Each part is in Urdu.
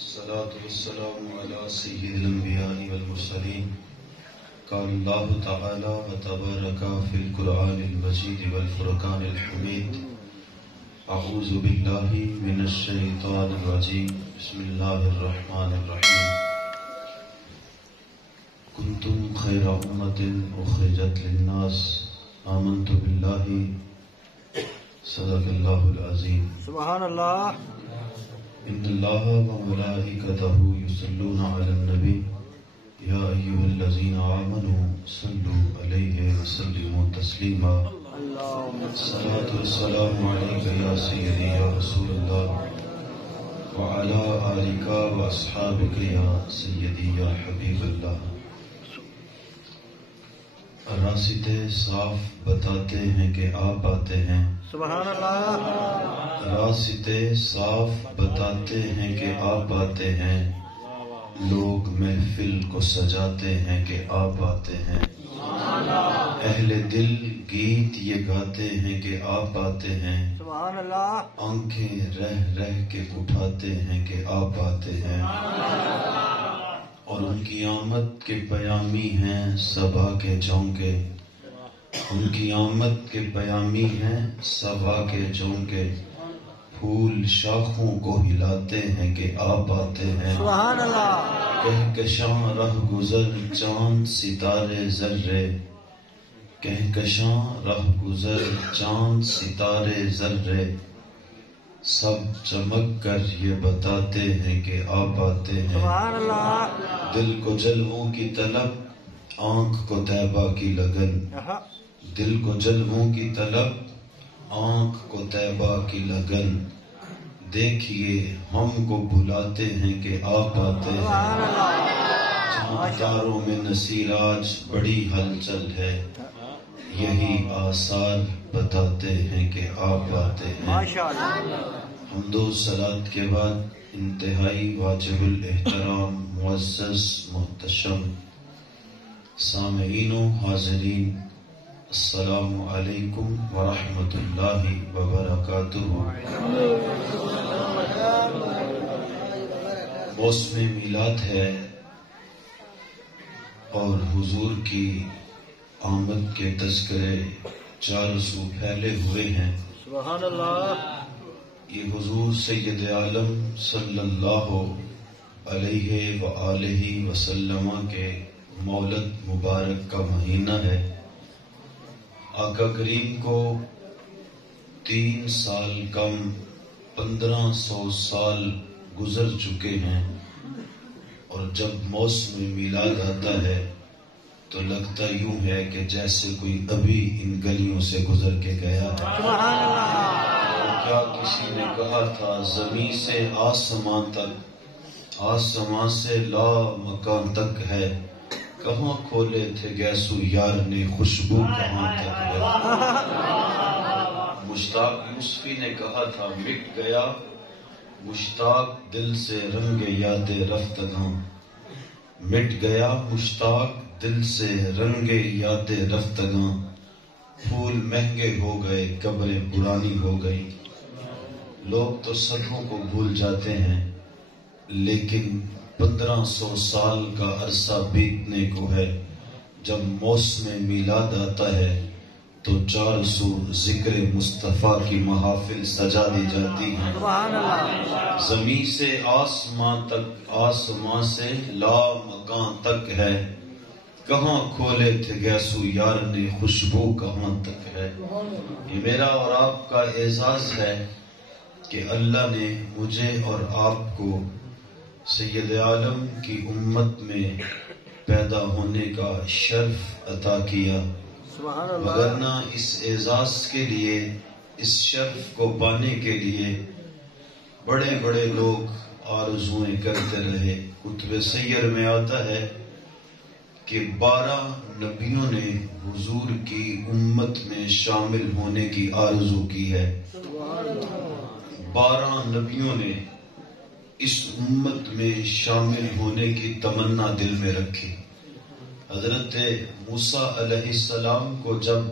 الصلاة والسلام على سيد الأنبياء والمرسلين. قال الله تعالى وتبارك في القرآن المجيد والفرقان الحميد. أعوذ بالله من الشيطان الرجيم. بسم الله الرحمن الرحيم. كنتم خير أمة أخرجت للناس آمنت بالله صدق الله العظيم. سبحان الله. إن الله وملائكته يصلون على النبي يا أيها الذين آمنوا صلوا عليه وسلموا تسليما. الصلاة والسلام عليك يا سيدي يا رسول الله وعلى آلك وأصحابك يا سيدي يا حبيب الله. راستے صاف بتاتے ہیں کہ آپ آتے ہیں. سبحان اللہ. راستے صاف بتاتے ہیں کہ آپ آتے ہیں. لوگ محفل کو سجاتے ہیں کہ آپ آتے ہیں. اہل دل گیت یہ گاتے ہیں کہ آپ آتے ہیں. سبحان اللہ. آنکھیں رہ رہ کے اٹھاتے ہیں کہ آپ آتے ہیں. اور ان کی آمد کے پیامی ہیں صبا کے چونکے. ان کی آمد کے پیامی ہیں صبا کے چونکے. پھول شاخوں کو ہلاتے ہیں کہ آپ آتے ہیں. سبحان اللہ. کہکشاں رہ گزر چاند ستارے ذرے. کہکشاں رہ گزر چاند ستارے ذرے. سب چمک کر یہ بتاتے ہیں کہ آپ آتے ہیں. سبحان اللہ. دل کو جلووں کی طلب آنکھ کو طیبہ کی لگن. دل کو جلووں کی طلب آنکھ کو طیبہ کی لگن. دیکھیے ہم کو بلاتے ہیں کہ آپ آتے ہیں. چاند تاروں میں نصیر آج بڑی ہلچل ہے. یہی آثار بتاتے ہیں کہ آپ آتے ہیں. حمد و صلات کے بعد انتہائی واجب الاحترام معزز محتشم سامعین و حاضرین، السلام علیکم ورحمۃ اللہ وبرکاتہ. موسم میلاد ہے اور حضور کی آمد کے تذکرے چاروں سو پھیلے ہوئے ہیں. سبحان اللہ. یہ حضور سید عالم صلی اللہ علیہ وآلہ وسلم کے مولد مبارک کا مہینہ ہے. آقا کریم کو 3 سال کم 1500 سال گزر چکے ہیں، اور جب موسم میلاد آتا ہے تو لگتا یوں ہے کہ جیسے کوئی ابھی ان گلیوں سے گزر کے گیا ہے. سبحان اللہ. کیا کسی نے کہا تھا زمین سے آسمان تک، آسمان سے لا مکان تک ہے. کہاں کھولے تھے گیسو یار نے خوشبو کہاں تک ہے. مشتاق یوسفی نے کہا تھا مٹ گیا مشتاق دل سے رنگ یاد رفتگاں. مٹ گیا مشتاق دل سے رنگ یاد رفتگاں. پھول مہنگے ہو گئے قبریں پرانی ہو گئی. لوگ تو صدوں کو بھول جاتے ہیں، لیکن 1500 سال کا عرصہ بیتنے کو ہے. جب موسم میلاد آتا ہے تو 400 ذکر مصطفیٰ کی محافل سجا دی جاتی ہیں. سبحان اللہ. زمین سے آسمان تک، آسمان سے لا مکان تک ہے. کہاں کھولے تھے گیسو یار نے خوشبو کہاں تک ہے. یہ میرا اور آپ کا اعزاز ہے کہ اللہ نے مجھے اور آپ کو سید عالم کی امت میں پیدا ہونے کا شرف عطا کیا. سبحان اللہ. وگرنہ اس اعزاز کے لیے، اس شرف کو پانے کے لیے بڑے بڑے لوگ آرزوئیں کرتے رہے. کتب سیر میں آتا ہے کہ 12 نبیوں نے حضور کی امت میں شامل ہونے کی آرزو کی ہے. 12 نبیوں نے اس امت میں شامل ہونے کی تمنا دل میں رکھی. حضرت موسیٰ علیہ السلام کو جب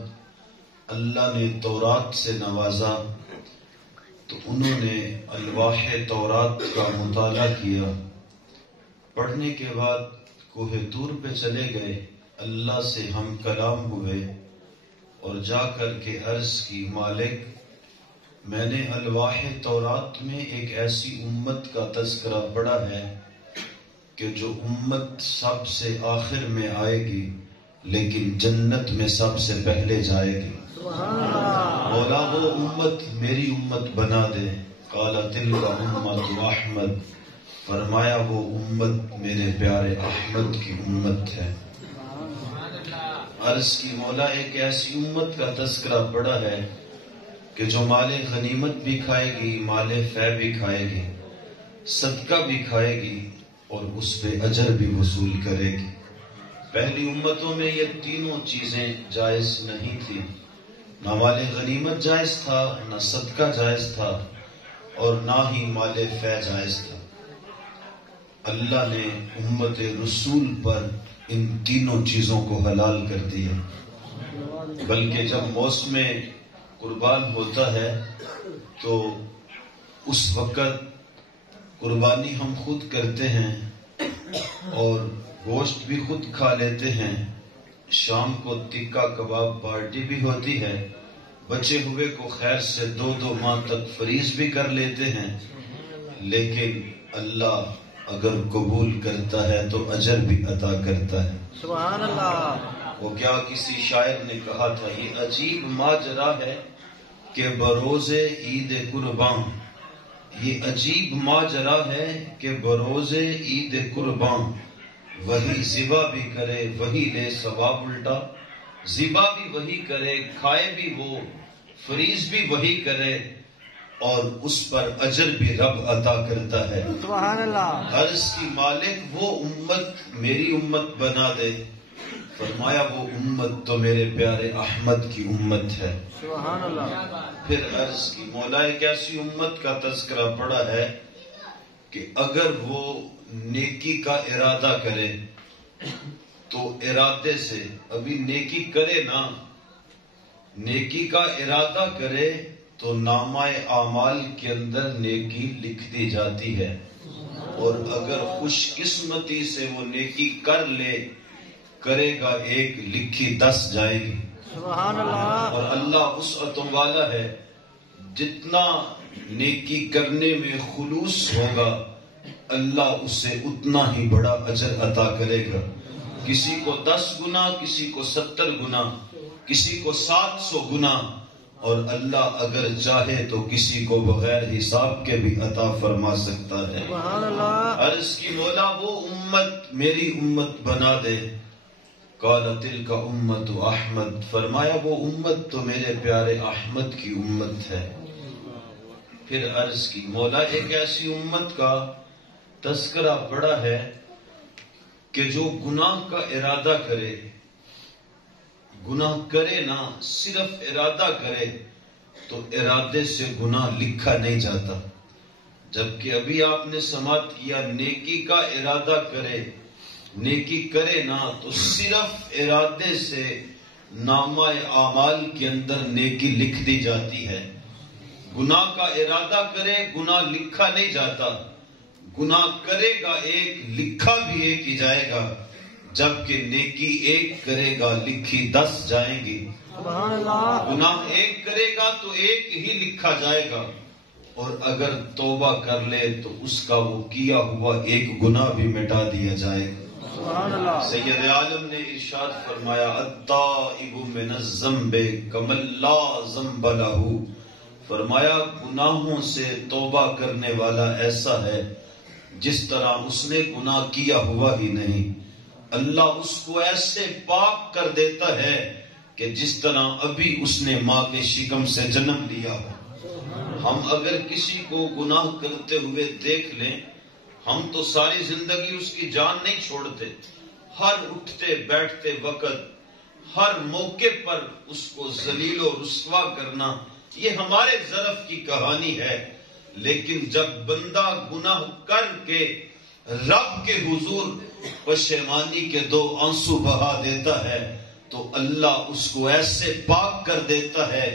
اللہ نے تورات سے نوازا تو انہوں نے الواح تورات کا مطالعہ کیا. پڑھنے کے بعد کوہ طور پہ چلے گئے، اللہ سے ہم کلام ہوئے اور جا کر کے عرض کی، مالک میں نے الواح تورات میں ایک ایسی امت کا تذکرہ پڑھا ہے کہ جو امت سب سے آخر میں آئے گی لیکن جنت میں سب سے پہلے جائے گی. مولا وہ امت میری امت بنا دے. قال تلک امت احمد، فرمایا وہ امت میرے پیارے احمد کی امت ہے. عرض کی، مولا ایک ایسی امت کا تذکرہ پڑا ہے کہ جو مال غنیمت بھی کھائے گی، مال فے بھی کھائے گی، صدقہ بھی کھائے گی اور اس پہ اجر بھی وصول کرے گی. پہلی امتوں میں یہ تینوں چیزیں جائز نہیں تھی، نہ مال غنیمت جائز تھا، نہ صدقہ جائز تھا اور نہ ہی مال فے جائز تھا. اللہ نے امت رسول پر ان تینوں چیزوں کو حلال کر دیا. بلکہ جب موسم قربان ہوتا ہے تو اس وقت قربانی ہم خود کرتے ہیں اور گوشت بھی خود کھا لیتے ہیں. شام کو ٹکا کباب پارٹی بھی ہوتی ہے، بچے ہوئے کو خیر سے 2 ماہ تک فریز بھی کر لیتے ہیں. لیکن اللہ اگر قبول کرتا ہے تو اجر بھی عطا کرتا ہے. سبحان اللہ. وہ کیا کسی شاعر نے کہا تھا، یہ عجیب ماجرا ہے کہ بروز عید قربان، یہ عجیب ماجرا ہے کہ بروز عید قربان، وہی ذبح بھی کرے وہی لے ثواب الٹا. ذبح بھی وہی کرے، کھائے بھی وہ، فریز بھی وہی کرے اور اس پر اجر بھی رب عطا کرتا ہے. سبحان اللہ. عرض کی، مالک وہ امت میری امت بنا دے. فرمایا وہ امت تو میرے پیارے احمد کی امت ہے. سبحان اللہ. پھر عرض کی، مولا ایک ایسی امت کا تذکرہ پڑا ہے کہ اگر وہ نیکی کا ارادہ کرے تو ارادے سے، ابھی نیکی کرے نا، نیکی کا ارادہ کرے تو نامہ اعمال کے اندر نیکی لکھ دی جاتی ہے. اور اگر خوش قسمتی سے وہ نیکی کر لے، کرے گا 1 لکھی 10 جائے گی. سبحان اللہ. اور اللہ وسعتوں والا ہے، جتنا نیکی کرنے میں خلوص ہوگا اللہ اسے اتنا ہی بڑا اجر عطا کرے گا. کسی کو 10 گنا، کسی کو 70 گنا، کسی کو 700 گنا، اور اللہ اگر چاہے تو کسی کو بغیر حساب کے بھی عطا فرما سکتا ہے. سبحان اللہ. عرض کی، مولا وہ امت میری امت بنا دے. قال تلک امت احمد، فرمایا وہ امت تو میرے پیارے احمد کی امت ہے. پھر عرض کی، مولا ایک ایسی امت کا تذکرہ پڑا ہے کہ جو گناہ کا ارادہ کرے، گناہ کرے نہ، صرف ارادہ کرے تو ارادے سے گناہ لکھا نہیں جاتا. جبکہ ابھی آپ نے سماعت کیا، نیکی کا ارادہ کرے، نیکی کرے نہ تو صرف ارادے سے نامہ اعمال کے اندر نیکی لکھ دی جاتی ہے. گناہ کا ارادہ کرے، گناہ لکھا نہیں جاتا. گناہ کرے گا 1، لکھا بھی 1 ہی جائے گا. جبکہ نیکی 1 کرے گا، لکھی 10 جائیں گی. سبحان اللہ. گناہ 1 کرے گا تو 1 ہی لکھا جائے گا، اور اگر توبہ کر لے تو اس کا وہ کیا ہوا 1 گناہ بھی مٹا دیا جائے گا. سبحان اللہ. سید عالم نے ارشاد فرمایا، التائب من الذنب کمن لا ذنب لہ. فرمایا گناہوں سے توبہ کرنے والا ایسا ہے جس طرح اس نے گناہ کیا ہوا ہی نہیں. اللہ اس کو ایسے پاک کر دیتا ہے کہ جس طرح ابھی اس نے ماں کے شکم سے جنم لیا ہو. ہم اگر کسی کو گناہ کرتے ہوئے دیکھ لیں، ہم تو ساری زندگی اس کی جان نہیں چھوڑتے. ہر اٹھتے بیٹھتے وقت، ہر موقع پر اس کو ذلیل و رسوا کرنا، یہ ہمارے ظرف کی کہانی ہے. لیکن جب بندہ گناہ کر کے رب کے حضور پشیمانی کے 2 آنسو بہا دیتا ہے تو اللہ اس کو ایسے پاک کر دیتا ہے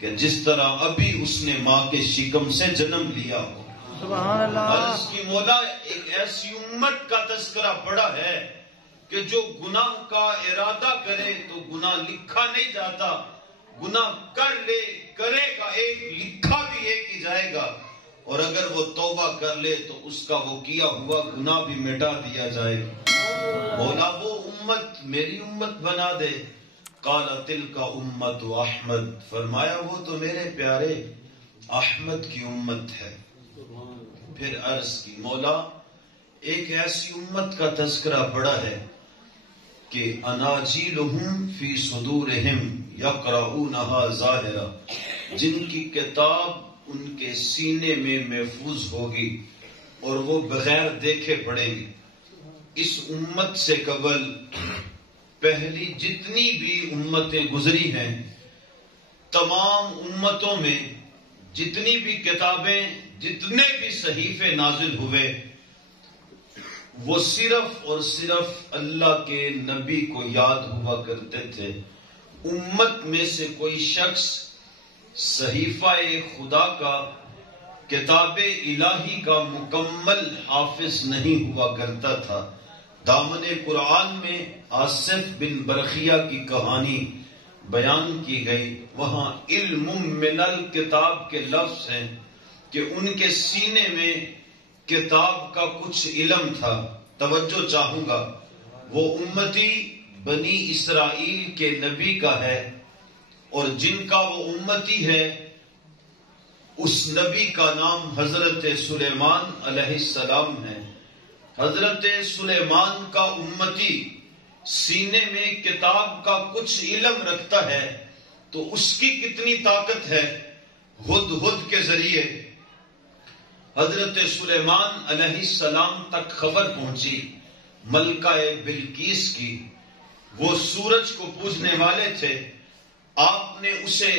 کہ جس طرح ابھی اس نے ماں کے شکم سے جنم لیا ہو. سبحان اللہ. عرض کی مولا ایک ایسی امت کا تذکرہ پڑا ہے کہ جو گناہ کا ارادہ کرے تو گناہ لکھا نہیں جاتا، گناہ کر لے کرے گا ایک، لکھا بھی ایک ہی جائے گا، اور اگر وہ توبہ کر لے تو اس کا وہ کیا ہوا گناہ بھی مٹا دیا جائے گا. مولا وہ امت میری امت بنا دے. قال تلک امت احمد، فرمایا وہ تو میرے پیارے احمد کی امت ہے. پھر عرض کی مولا ایک ایسی امت کا تذکرہ پڑا ہے کہ اناجیلہم فی صدورہم یقرؤونہا ظاہرا، جن کی کتاب ان کے سینے میں محفوظ ہوگی اور وہ بغیر دیکھے پڑھیں گی. اس امت سے قبل پہلی جتنی بھی امتیں گزری ہیں، تمام امتوں میں جتنی بھی کتابیں، جتنے بھی صحیفے نازل ہوئے، وہ صرف اور صرف اللہ کے نبی کو یاد ہوا کرتے تھے. امت میں سے کوئی شخص صحیفہ خدا کا، کتاب الہی کا مکمل حافظ نہیں ہوا کرتا تھا. دامن قرآن میں آصف بن برخیہ کی کہانی بیان کی گئی. وہاں علم من الکتاب کے لفظ ہیں کہ ان کے سینے میں کتاب کا کچھ علم تھا. توجہ چاہوں گا، وہ امتی بنی اسرائیل کے نبی کا ہے، اور جن کا وہ امتی ہے اس نبی کا نام حضرت سلیمان علیہ السلام ہے. حضرت سلیمان کا امتی سینے میں کتاب کا کچھ علم رکھتا ہے تو اس کی کتنی طاقت ہے. ہدہد کے ذریعے حضرت سلیمان علیہ السلام تک خبر پہنچی ملکہ بلقیس کی. وہ سورج کو پوجنے والے تھے. آپ نے اسے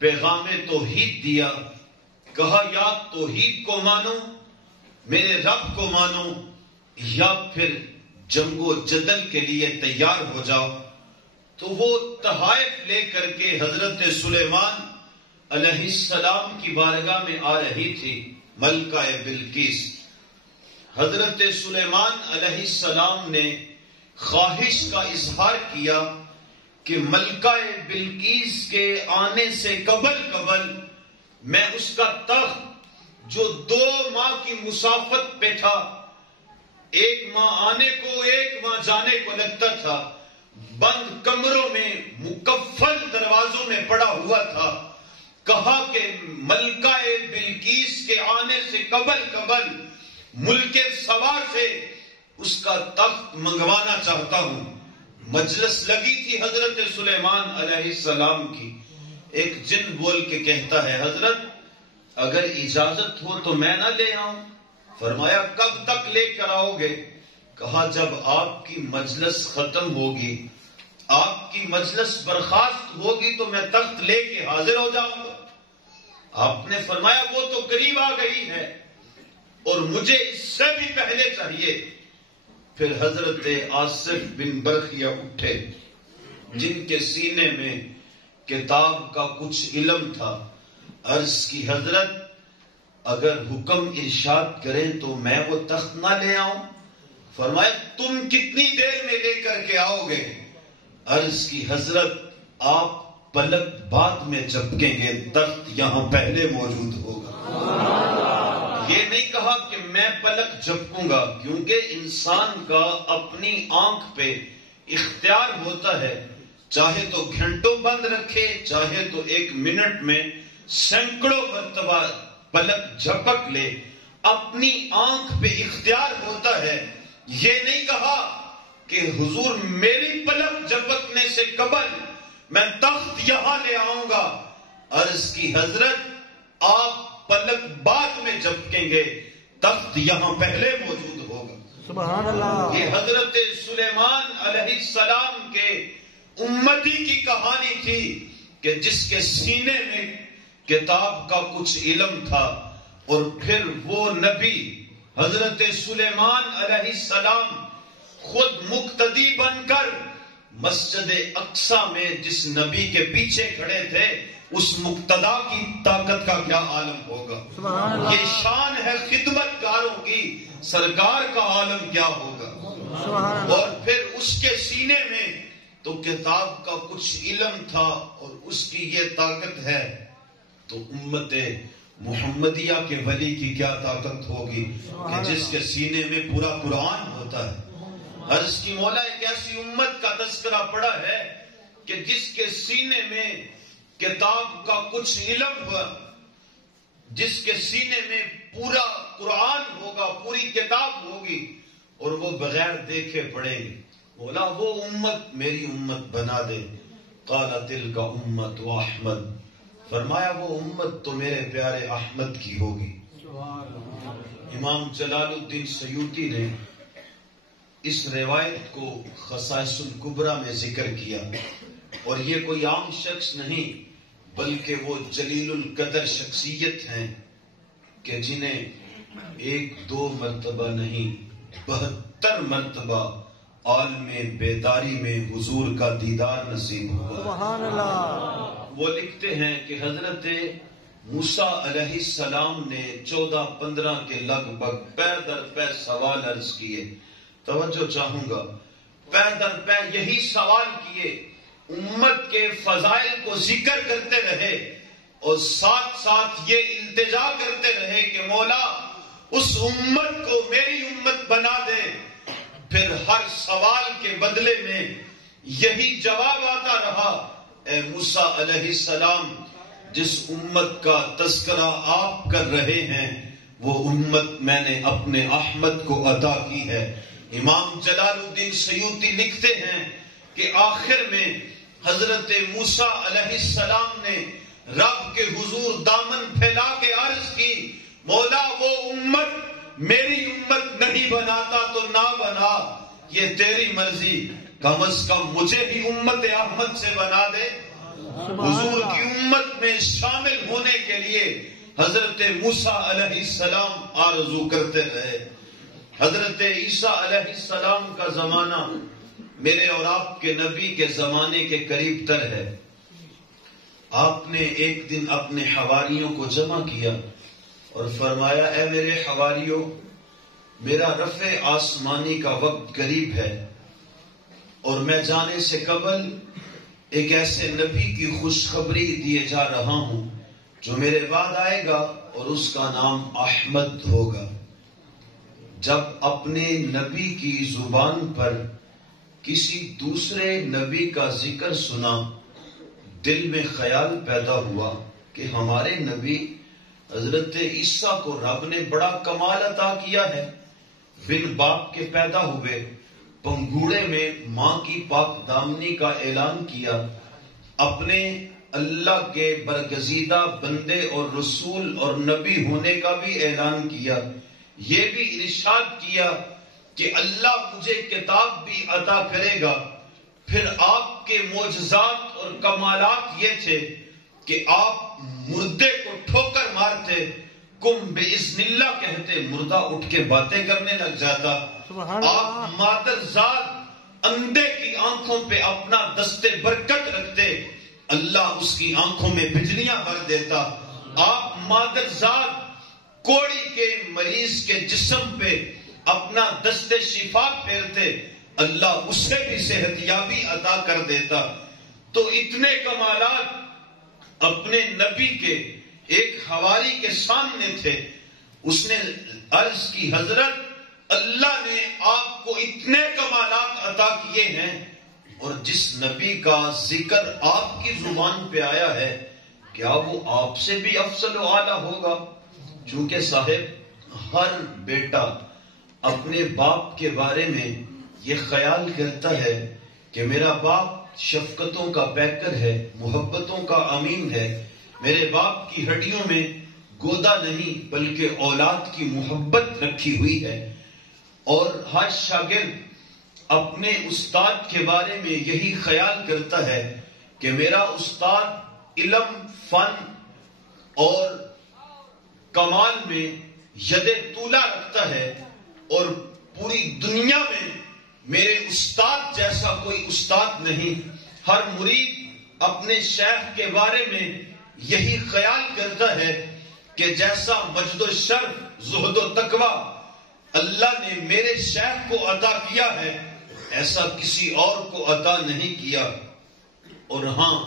پیغام توحید دیا، کہا یا توحید کو مانو، میرے رب کو مانو، یا پھر جنگ و جدل کے لیے تیار ہو جاؤ. تو وہ تحائف لے کر کے حضرت سلیمان علیہ السلام کی بارگاہ میں آ رہی تھی ملکہ بلقیس. حضرت سلیمان علیہ السلام نے خواہش کا اظہار کیا کہ ملکہ بلقیس کے آنے سے قبل میں اس کا تخت جو 2 ماہ کی مسافت پہ تھا، 1 ماہ آنے کو 1 ماہ جانے کو لگتا تھا، بند کمروں میں مقفل دروازوں میں پڑا ہوا تھا، کہا کہ ملکہ بلقیس کے آنے سے قبل ملک سبا سے اس کا تخت منگوانا چاہتا ہوں. مجلس لگی تھی حضرت سلیمان علیہ السلام کی. ایک جن بول کے کہتا ہے حضرت اگر اجازت ہو تو میں نہ لے آؤں. فرمایا کب تک لے کر آؤ گے؟ کہا جب آپ کی مجلس ختم ہوگی، آپ کی مجلس برخاست ہوگی تو میں تخت لے کے حاضر ہو جاؤں گا. آپ نے فرمایا وہ تو قریب آ گئی ہے اور مجھے اس سے بھی پہلے چاہیے. پھر حضرت آصف بن برخیہ اٹھے جن کے سینے میں کتاب کا کچھ علم تھا. عرض کی حضرت اگر حکم ارشاد کریں تو میں وہ تخت نہ لے آؤں. فرمایا تم کتنی دیر میں لے کر کے آؤ گے؟ عرض کی حضرت آپ پلک بعد میں جھپکیں گے، تخت یہاں پہلے موجود ہوگا. یہ نہیں کہا کہ میں پلک جھپکوں گا، کیونکہ انسان کا اپنی آنکھ پہ اختیار ہوتا ہے، چاہے تو گھنٹوں بند رکھے، چاہے تو 1 منٹ میں سینکڑوں مرتبہ پلک جھپک لے، اپنی آنکھ پہ اختیار ہوتا ہے. یہ نہیں کہا کہ حضور میری پلک جھپکنے سے قبل میں تخت یہاں لے آؤں گا. عرض کی حضرت آپ پلک بعد میں جھپکیں گے، تخت یہاں پہلے موجود ہوگا. سبحان اللہ. یہ حضرت سلیمان علیہ السلام کے امتی کی کہانی تھی کہ جس کے سینے میں کتاب کا کچھ علم تھا، اور پھر وہ نبی حضرت سلیمان علیہ السلام خود مقتدی بن کر مسجد اقصی میں جس نبی کے پیچھے کھڑے تھے اس مقتدا کی طاقت کا کیا عالم ہوگا؟ سبحان اللہ۔ یہ شان ہے خدمت گاروں کی، سرکار کا عالم کیا ہوگا؟ سبحان اللہ۔ اور پھر اس کے سینے میں تو کتاب کا کچھ علم تھا اور اس کی یہ طاقت ہے، تو امت محمدیہ کے ولی کی کیا طاقت ہوگی کہ جس کے سینے میں پورا قرآن ہوتا ہے۔ عرض کی مولا ایک ایسی امت کا تذکرہ پڑا ہے کہ جس کے سینے میں کتاب کا کچھ علم ہوا، جس کے سینے میں پورا قرآن ہوگا، پوری کتاب ہوگی، اور وہ بغیر دیکھے پڑھیں گے۔ مولا وہ امت میری امت بنا دے۔ قال تلک امت و احمد، فرمایا وہ امت تو میرے پیارے احمد کی ہوگی۔ امام جلال الدین سیوطی نے اس روایت کو خصائص الکبریٰ میں ذکر کیا، اور یہ کوئی عام شخص نہیں بلکہ وہ جلیل القدر شخصیت ہیں کہ جنہیں ایک دو مرتبہ نہیں 72 مرتبہ عالم بیداری میں حضور کا دیدار نصیب ہوا۔ سبحان اللہ۔ وہ لکھتے ہیں کہ حضرت موسیٰ علیہ السلام نے 14-15 کے لگ بھگ پے در پے سوال عرض کیے۔ توجہ چاہوں گا، پے در پے یہی سوال کیے، امت کے فضائل کو ذکر کرتے رہے اور ساتھ ساتھ یہ التجا کرتے رہے کہ مولا اس امت کو میری امت بنا دے۔ پھر ہر سوال کے بدلے میں یہی جواب آتا رہا، اے موسیٰ علیہ السلام جس امت کا تذکرہ آپ کر رہے ہیں وہ امت میں نے اپنے احمد کو عطا کی ہے۔ امام جلال الدین سیوطی لکھتے ہیں کہ آخر میں حضرت موسیٰ علیہ السلام نے رب کے حضور دامن پھیلا کے عرض کی، مولا وہ امت میری امت نہیں بناتا تو نہ بنا، یہ تیری مرضی، کم از کم مجھے بھی امت احمد سے بنا دے۔ حضور کی امت میں شامل ہونے کے لیے حضرت موسیٰ علیہ السلام آرزو کرتے رہے۔ حضرت عیسیٰ علیہ السلام کا زمانہ میرے اور آپ کے نبی کے زمانے کے قریب تر ہے۔ آپ نے ایک دن اپنے حواریوں کو جمع کیا اور فرمایا، اے میرے حواریوں، میرا رفع آسمانی کا وقت قریب ہے اور میں جانے سے قبل ایک ایسے نبی کی خوشخبری دیے جا رہا ہوں جو میرے بعد آئے گا اور اس کا نام احمد ہوگا۔ جب اپنے نبی کی زبان پر کسی دوسرے نبی کا ذکر سنا، دل میں خیال پیدا ہوا کہ ہمارے نبی حضرت عیسیٰ کو رب نے بڑا کمال عطا کیا ہے، بن باپ کے پیدا ہوئے، پنگوڑے میں ماں کی پاک دامنی کا اعلان کیا، اپنے اللہ کے برگزیدہ بندے اور رسول اور نبی ہونے کا بھی اعلان کیا، یہ بھی ارشاد کیا کہ اللہ مجھے کتاب بھی عطا کرے گا۔ پھر آپ کے معجزات اور کمالات یہ تھے کہ آپ مردے کو ٹھوکر مارتے، کم باذن اللہ کہتے، مردہ اٹھ کے باتیں کرنے لگ جاتا۔ آپ مادر ذات اندھے کی آنکھوں پہ اپنا دستے برکت رکھتے، اللہ اس کی آنکھوں میں بجلیاں بھر دیتا۔ آپ مادر ذات کوڑی کے مریض کے جسم پہ اپنا دستے شفا پھیرتے، اللہ اس سے بھی صحت یابی عطا کر دیتا۔ تو اتنے کمالات اپنے نبی کے ایک حواری کے سامنے تھے۔ اس نے عرض کی، حضرت اللہ نے آپ کو اتنے کمالات عطا کیے ہیں اور جس نبی کا ذکر آپ کی زبان پہ آیا ہے کیا وہ آپ سے بھی افضل و اعلیٰ ہوگا؟ چونکہ صاحب ہر بیٹا اپنے باپ کے بارے میں یہ خیال کرتا ہے کہ میرا باپ شفقتوں کا پیکر ہے، محبتوں کا امین ہے، میرے باپ کی ہڈیوں میں گودا نہیں بلکہ اولاد کی محبت رکھی ہوئی ہے۔ اور ہر شاگرد اپنے استاد کے بارے میں یہی خیال کرتا ہے کہ میرا استاد علم، فن اور کمال میں ید طولہ رکھتا ہے اور پوری دنیا میں میرے استاد جیسا کوئی استاد نہیں۔ ہر مرید اپنے شیخ کے بارے میں یہی خیال کرتا ہے کہ جیسا مجد و شرف، زہد و تقوی اللہ نے میرے شیخ کو عطا کیا ہے، ایسا کسی اور کو عطا نہیں کیا۔ اور ہاں،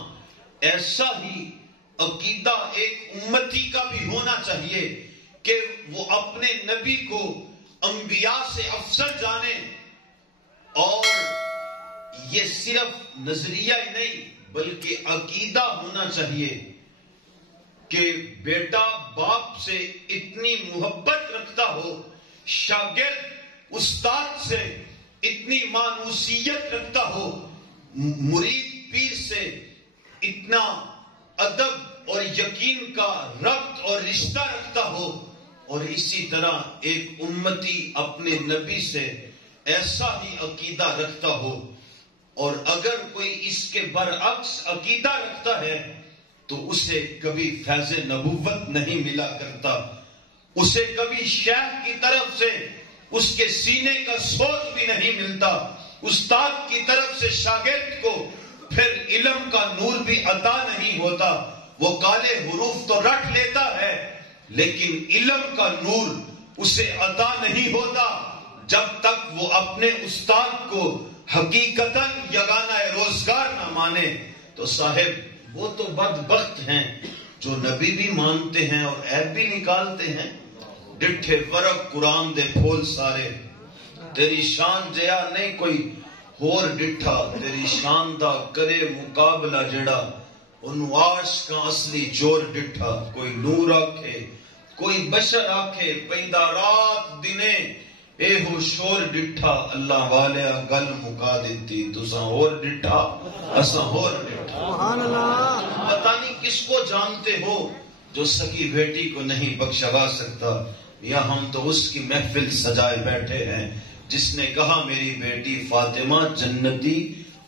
ایسا ہی عقیدہ ایک امتی کا بھی ہونا چاہیے کہ وہ اپنے نبی کو انبیاء سے افضل جانے، اور یہ صرف نظریہ ہی نہیں بلکہ عقیدہ ہونا چاہیے کہ بیٹا باپ سے اتنی محبت رکھتا ہو، شاگرد استاد سے اتنی مانوسیت رکھتا ہو، مرید پیر سے اتنا ادب اور یقین کا ربط اور رشتہ رکھتا ہو، اور اسی طرح ایک امتی اپنے نبی سے ایسا ہی عقیدہ رکھتا ہو۔ اور اگر کوئی اس کے برعکس عقیدہ رکھتا ہے تو اسے کبھی فیض نبوت نہیں ملا کرتا، اسے کبھی شیخ کی طرف سے اس کے سینے کا سوز بھی نہیں ملتا، استاد کی طرف سے شاگرد کو پھر علم کا نور بھی عطا نہیں ہوتا۔ وہ کالے حروف تو رٹ لیتا ہے لیکن علم کا نور اسے عطا نہیں ہوتا جب تک وہ اپنے استاد کو حقیقتاً یگانہ روزگار نہ مانے۔ تو صاحب وہ تو بدبخت ہیں جو نبی بھی مانتے ہیں اور عیب بھی نکالتے ہیں۔ ڈٹھے ورق قرآن دے پھول سارے، تیری شان جیا نہیں کوئی ہور ڈٹھا، تیری شان دا کرے مقابلہ جڑا، انواش کا اصلی جور ڈٹھا۔ کوئی نور آکھے کوئی بشر آکھے، پیدا رات دنے اے ہو شور ڈٹھا، اللہ والیا گل مکا دیتی، تساں ہور ڈٹھا اساں ہور ڈٹھا۔ سبحان اللہ۔ پتہ نہیں کس کو جانتے ہو جو سکی بیٹی کو نہیں بخشوا سکتا، یا ہم تو اس کی محفل سجائے بیٹھے ہیں جس نے کہا میری بیٹی فاطمہ جنتی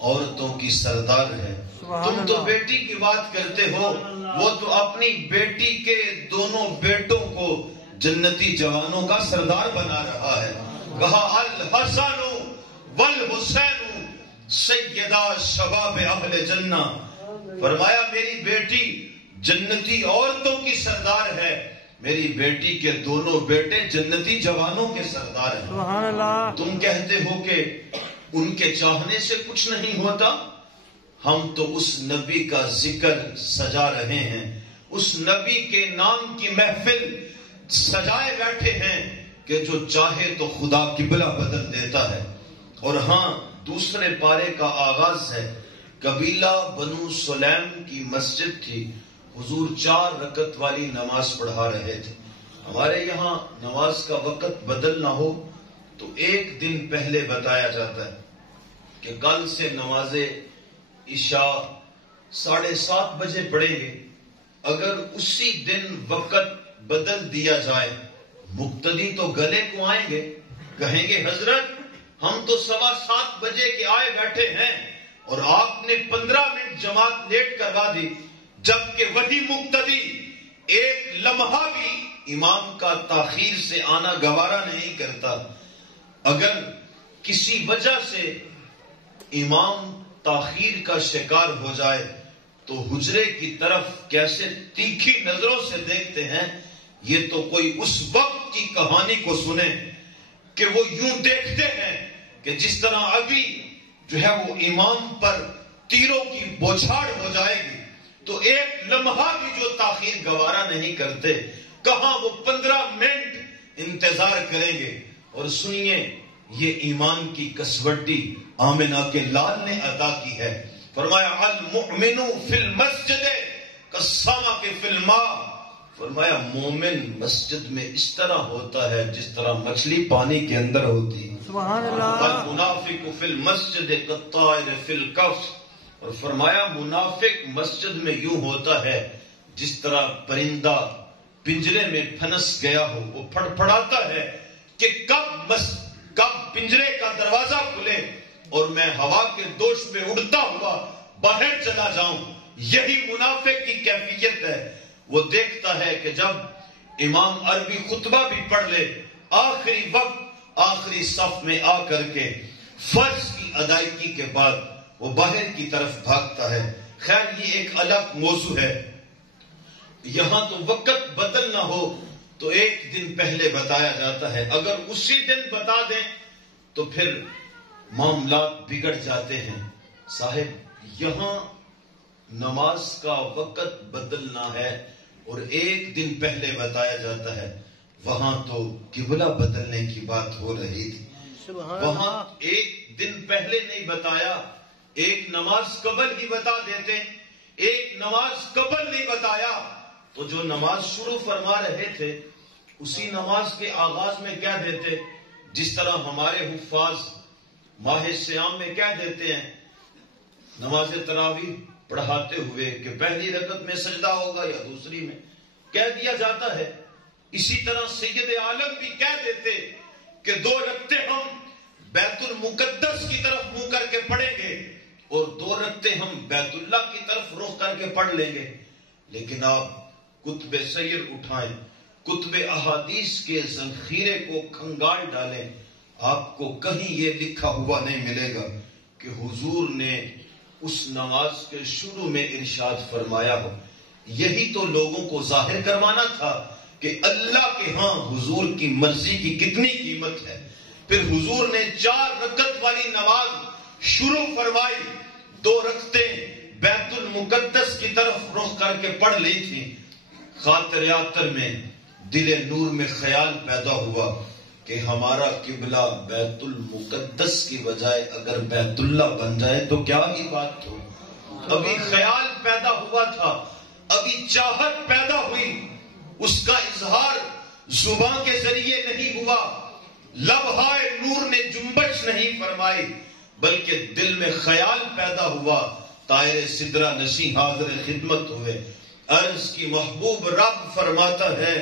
عورتوں کی سردار ہے۔ تم تو بیٹی کی بات کرتے ہو، وہ تو اپنی بیٹی کے دونوں بیٹوں کو جنتی جوانوں کا سردار بنا رہا ہے۔ کہا الحسن والحسین سیدہ شباب اہل جنہ، فرمایا میری بیٹی جنتی عورتوں کی سردار ہے، میری بیٹی کے دونوں بیٹے جنتی جوانوں کے سردار ہیں۔ سبحان اللہ۔ تم کہتے ہو کہ ان کے چاہنے سے کچھ نہیں ہوتا، ہم تو اس نبی کا ذکر سجا رہے ہیں، اس نبی کے نام کی محفل سجائے بیٹھے ہیں کہ جو چاہے تو خدا قبلہ بدل دیتا ہے۔ اور ہاں، دوسرے پارے کا آغاز ہے، قبیلہ بنو سلیم کی مسجد تھی، حضور 4 رکعت والی نماز پڑھا رہے تھے۔ ہمارے یہاں نماز کا وقت بدل نہ ہو تو ایک دن پہلے بتایا جاتا ہے کہ کل سے نماز عشاء 7:30 بجے پڑھیں گے۔ اگر اسی دن وقت بدل دیا جائے، مقتدی تو گلے کو آئیں گے، کہیں گے حضرت ہم تو 7:15 بجے کے آئے بیٹھے ہیں اور آپ نے 15 منٹ جماعت لیٹ کروا دی، جبکہ وہی مقتدی ایک لمحہ بھی امام کا تاخیر سے آنا گوارا نہیں کرتا۔ اگر کسی وجہ سے امام تاخیر کا شکار ہو جائے تو حجرے کی طرف کیسے تیکھی نظروں سے دیکھتے ہیں، یہ تو کوئی اس وقت کی کہانی کو سنیں کہ وہ یوں دیکھتے ہیں کہ جس طرح ابھی جو ہے وہ امام پر تیروں کی بوچھاڑ ہو جائے گی، تو ایک لمحہ بھی جو تاخیر گوارا نہیں کرتے، کہاں وہ 15 منٹ انتظار کریں گے۔ اور سنیے، یہ ایمان کی کسوٹی آمنہ کے لال نے عطا کی ہے۔ فرمایا المؤمن فی المسجد کالسمک فی الماء، فرمایا مومن مسجد میں اس طرح ہوتا ہے جس طرح مچھلی پانی کے اندر ہوتی ہے۔ سبحان اللہ۔ المنافق فی المسجد کالطائر فی الکف، اور فرمایا منافق مسجد میں یوں ہوتا ہے جس طرح پرندہ پنجرے میں پھنس گیا ہو، وہ پھڑپھڑاتا ہے کہ کب پنجرے کا دروازہ کھلے اور میں ہوا کے دوش میں اڑتا ہوا باہر چلا جاؤں۔ یہی منافق کی کیفیت ہے۔ وہ دیکھتا ہے کہ جب امام عربی خطبہ بھی پڑھ لے، آخری وقت آخری صف میں آ کر کے فرض کی ادائیگی کے بعد وہ باہر کی طرف بھاگتا ہے۔ خیر یہ ایک الگ موضوع ہے۔ یہاں تو وقت بدلنا ہو تو ایک دن پہلے بتایا جاتا ہے، اگر اسی دن بتا دیں تو پھر معاملات بگڑ جاتے ہیں۔ صاحب یہاں نماز کا وقت بدلنا ہے اور ایک دن پہلے بتایا جاتا ہے، وہاں تو قبلہ بدلنے کی بات ہو رہی تھی، وہاں ایک دن پہلے نہیں بتایا، ایک نماز قبل ہی بتا دیتے، ایک نماز قبل نہیں بتایا تو جو نماز شروع فرما رہے تھے اسی نماز کے آغاز میں کہہ دیتے، جس طرح ہمارے حفاظ ماہ سیام میں کہہ دیتے ہیں نماز تراویح پڑھاتے ہوئے کہ پہلی رکعت میں سجدہ ہوگا یا دوسری میں، کہہ دیا جاتا ہے۔ اسی طرح سید عالم بھی کہہ دیتے کہ 2 رکعتیں ہم بیت المقدس کی طرف منہ کر کے پڑھیں گے اور 2 رکعتیں ہم بیت اللہ کی طرف رخ کر کے پڑھ لیں گے، لیکن آپ کتب سیر اٹھائیں، کتب احادیث کے ذخیرے کو کھنگال ڈالیں، آپ کو کہیں یہ لکھا ہوا نہیں ملے گا کہ حضور نے اس نماز کے شروع میں ارشاد فرمایا ہو۔ یہی تو لوگوں کو ظاہر کروانا تھا کہ اللہ کے ہاں حضور کی مرضی کی کتنی قیمت ہے۔ پھر حضور نے 4 رکعت والی نماز شروع فرمائی، 2 رکعتیں بیت المقدس کی طرف رخ کر کے پڑھ لی تھی۔ خاطر آتر میں دل نور میں خیال پیدا ہوا کہ ہمارا قبلہ بیت المقدس کی بجائے اگر بیت اللہ بن جائے تو کیا ہی بات ہو۔ ابھی خیال پیدا ہوا تھا، ابھی چاہت پیدا ہوئی، اس کا اظہار زبان کے ذریعے نہیں ہوا، لبہائے نور نے جنبش نہیں فرمائی، بلکہ دل میں خیال پیدا ہوا۔ طائر سدرہ نشیں حاضر خدمت ہوئے، عرض کی محبوب رب فرماتا ہے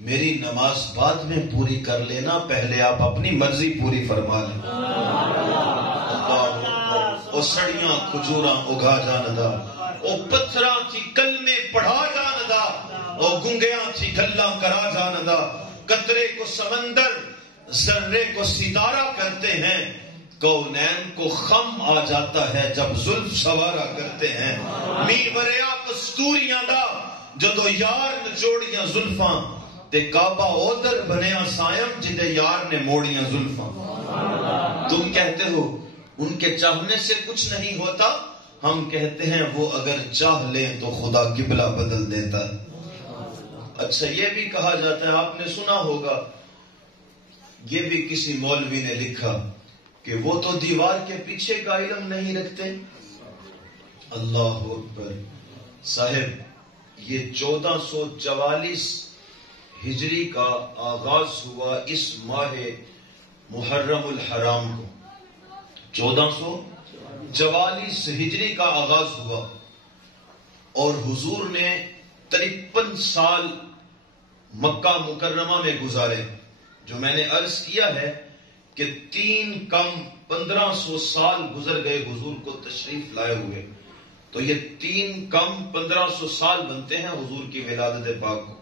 میری نماز بعد میں پوری کر لینا، پہلے آپ اپنی مرضی پوری فرما لیں۔ او سڑیاں کھجوراں اگا جاندا، او پتھراں تھی کلمے پڑھا جاندا، او گنگیاں تھی گلاں کرا جاندا، قطرے کو سمندر ذرے کو ستارہ کرتے ہیں، کونین کو خم آ جاتا ہے جب زلف سوارا کرتے ہیں، می وریا کستوریاں دا جدو یار نچوڑیاں زلفاں، تے کعبہ اودر بنیا سائم جدے یار نے موڑیاں زلفاں۔ تم کہتے ہو ان کے چاہنے سے کچھ نہیں ہوتا، ہم کہتے ہیں وہ اگر چاہ لیں تو خدا قبلہ بدل دیتا ہے۔ اچھا یہ بھی کہا جاتا ہے، آپ نے سنا ہوگا، یہ بھی کسی مولوی نے لکھا کہ وہ تو دیوار کے پیچھے کا علم نہیں رکھتے۔ اللہ اکبر۔ صاحب یہ 1444 ہجری کا آغاز ہوا اس ماہ محرم الحرام کو، 1444 ہجری کا آغاز ہوا اور حضور نے 53 سال مکہ مکرمہ میں گزارے۔ جو میں نے عرض کیا ہے کہ 3 کم 1500 سال گزر گئے حضور کو تشریف لائے ہوئے، تو یہ 3 کم 1500 سال بنتے ہیں حضور کی ولادت پاک کو۔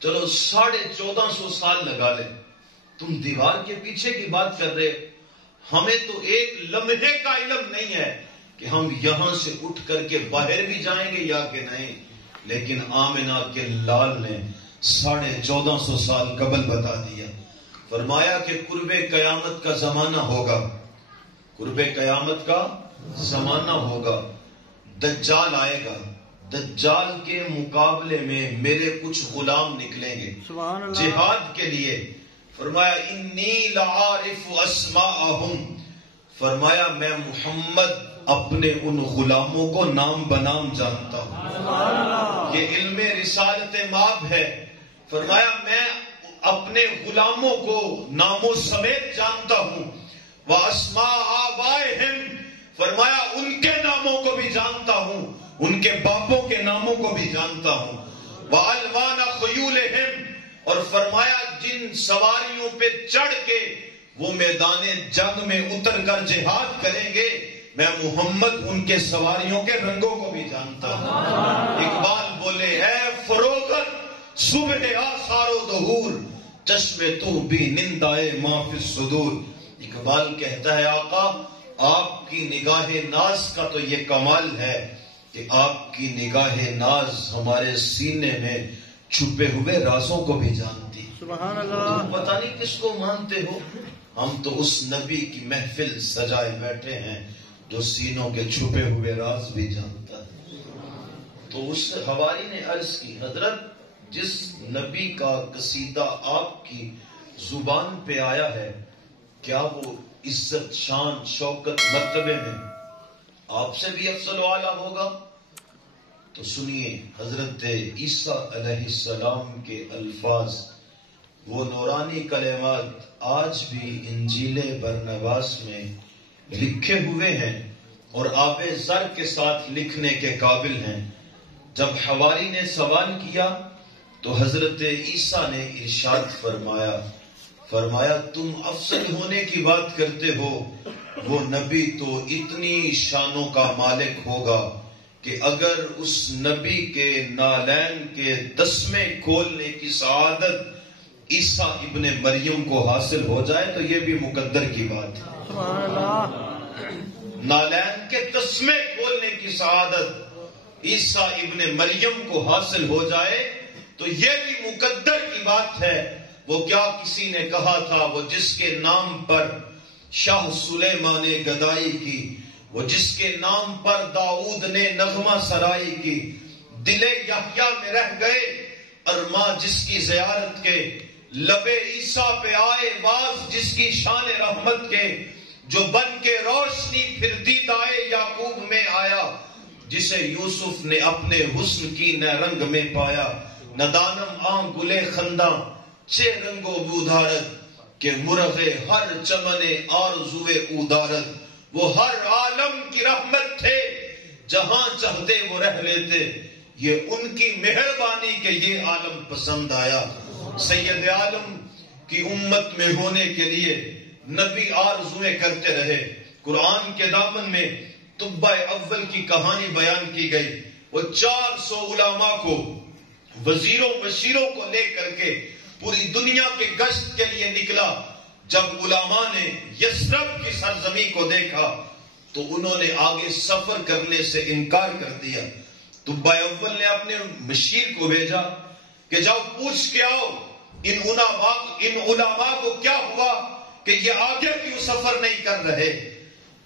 چلو 1450 سال لگا لیں، تم دیوار کے پیچھے کی بات کر رہے، ہمیں تو ایک لمحے کا علم نہیں ہے کہ ہم یہاں سے اٹھ کر کے باہر بھی جائیں گے یا کہ نہیں، لیکن آمنہ کے لال نے 1450 سال قبل بتا دیا، فرمایا کہ قرب قیامت کا زمانہ ہوگا، قرب قیامت کا زمانہ ہوگا، دجال آئے گا، دجال کے مقابلے میں میرے کچھ غلام نکلیں گے جہاد کے لیے۔ فرمایا انی لعارف اسماءہم، فرمایا میں محمد اپنے ان غلاموں کو نام بنام جانتا ہوں، یہ علم رسالت ماب ہے۔ فرمایا میں اپنے غلاموں کو ناموں سمیت جانتا ہوں، واسماء آبائہم، فرمایا ان کے ناموں کو بھی جانتا ہوں، ان کے باپوں کے ناموں کو بھی جانتا ہوں، وَأَلْوَانَ خَيُولِهِمْ، اور فرمایا جن سواریوں پہ چڑھ کے وہ میدان جنگ میں اتر کر جہاد کریں گے، میں محمد ان کے سواریوں کے رنگوں کو بھی جانتا ہوں۔ اقبال بولے اے فروغت صبح آثار و ظہور، چشم تو بھی نندائے ما فی الصدور۔ اقبال کہتا ہے آقا آپ کی نگاہ ناز کا تو یہ کمال ہے، کہ آپ کی نگاہ ناز ہمارے سینے میں چھپے ہوئے رازوں کو بھی جانتی. سبحان اللہ. تم پتہ نہیں کس کو مانتے ہو. ہم تو اس نبی کی محفل سجائے بیٹھے ہیں جو سینوں کے چھپے ہوئے راز بھی جانتا ہے. تو اس حواری نے عرض کی حضرت جس نبی کا قصیدہ آپ کی زبان پہ آیا ہے کیا وہ عزت شان شوکت مرتبے میں آپ سے بھی افضل و اعلیٰ ہوگا؟ تو سنیے حضرت عیسیٰ علیہ السلام کے الفاظ، وہ نورانی کلمات آج بھی انجیل برنباس میں لکھے ہوئے ہیں اور آب زر کے ساتھ لکھنے کے قابل ہیں. جب حواری نے سوال کیا تو حضرت عیسیٰ نے ارشاد فرمایا تم افضل ہونے کی بات کرتے ہو، وہ نبی تو اتنی شانوں کا مالک ہوگا کہ اگر اس نبی کے نالین کے تسمے کھولنے کی سعادت عیسیٰ ابن مریم کو حاصل ہو جائے تو یہ بھی مقدر کی بات ہے. سبحان اللہ. نالین کے تسمے کھولنے کی سعادت عیسیٰ ابن مریم کو حاصل ہو جائے تو یہ بھی مقدر کی بات ہے. وہ کیا کسی نے کہا تھا وہ جس کے نام پر شاہ سلیمان نے گدائی کی، وہ جس کے نام پر داؤد نے نغمہ سرائی کی، دل یحییٰ میں رہ گئے ارماں جس کی زیارت کے، لب عیسیٰ پہ آئے واز جس کی شان رحمت کے، جو بن کے روشنی پھر دیدائے یعقوب میں آیا، جسے یوسف نے اپنے حسن کی نہ رنگ میں پایا، نہ دانم آن گلے خنداں چے رنگو بودارت کہ مرغے ہر چمنے آرزوے اودارت. وہ ہر عالم کی رحمت تھے جہاں چاہتے وہ رہ لیتے، یہ ان کی مہربانی کہ یہ عالم پسند آیا. سید عالم کی امت میں ہونے کے لیے نبی آرزویں کرتے رہے. قرآن کے دامن میں طب اول کی کہانی بیان کی گئی. وہ 400 علماء کو، وزیروں وزیروں کو لے کر کے پوری دنیا کے گشت کے لیے نکلا. جب علماء نے یثرب کی سرزمین کو دیکھا تو انہوں نے آگے سفر کرنے سے انکار کر دیا. طب اول نے اپنے مشیر کو بھیجا کہ جاؤ پوچھ کے آؤ ان علماء کو کیا ہوا کہ یہ آگے کیوں سفر نہیں کر رہے.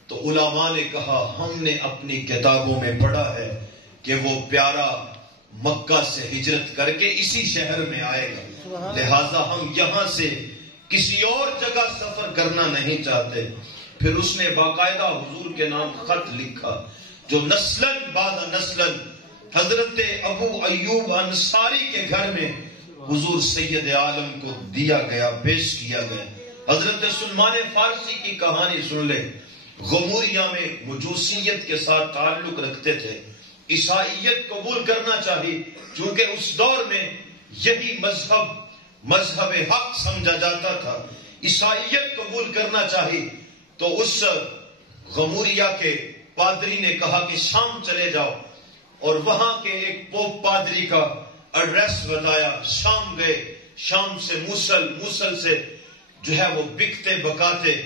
تو علماء نے کہا ہم نے اپنی کتابوں میں پڑھا ہے کہ وہ پیارا مکہ سے ہجرت کر کے اسی شہر میں آئے گا، لہذا ہم یہاں سے کسی اور جگہ سفر کرنا نہیں چاہتے. پھر اس نے باقاعدہ حضور کے نام خط لکھا جو نسلاً بعد نسلاً حضرت ابو ایوب انصاری کے گھر میں حضور سید عالم کو دیا گیا، پیش کیا گیا. حضرت سلمان فارسی کی کہانی سن لے. غموریہ میں مجوسیت کے ساتھ تعلق رکھتے تھے، عیسائیت قبول کرنا چاہیے چونکہ اس دور میں یہی مذہب حق سمجھا جاتا تھا. عیسائیت قبول کرنا چاہیے تو اس غموریہ کے پادری نے کہا کہ شام چلے جاؤ، اور وہاں کے ایک پوپ پادری کا ایڈریس بتایا. شام گئے، شام سے موصل سے جو ہے وہ بکتے بکاتے